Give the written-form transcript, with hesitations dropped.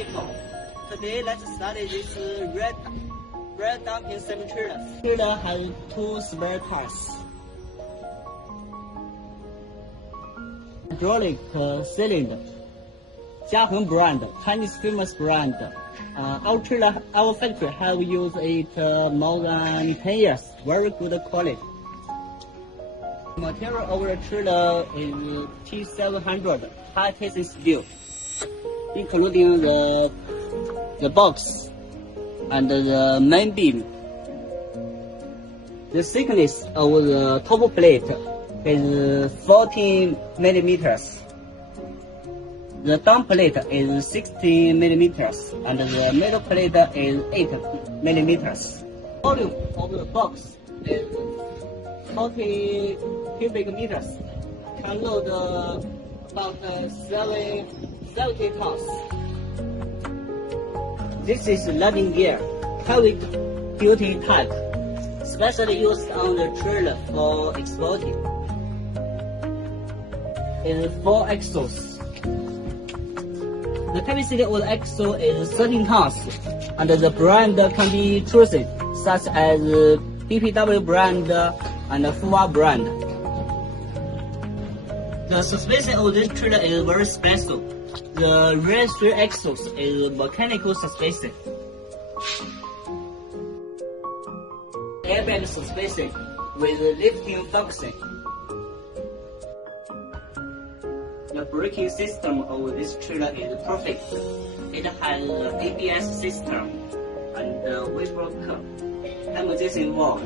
vehicle. Today, let's study this red dumping semi-trailer. Trailer has two spare tires. Hydraulic cylinder. Jiaheng brand, Chinese famous brand. Our factory have used it more than 10 years. Very good quality. Material of the trailer is T700 high tension steel, including the box and the main beam. The thickness of the top plate is 14 millimeters. The down plate is 16 millimeters, and the middle plate is 8 millimeters. Volume of the box is 40 cubic meters. Can load about 70 tons. This is landing gear, heavy duty type, specially used on the trailer for exporting. It's 4 axles. The capacity of the axle is 13 tons, and the brand can be chosen, such as BPW brand and Fuwa brand. The suspension of this trailer is very special. The rear 3 axles is mechanical suspension. Airbag suspension with lifting function. The braking system of this trailer is perfect. It has an ABS system and wheel brake, emergency valve,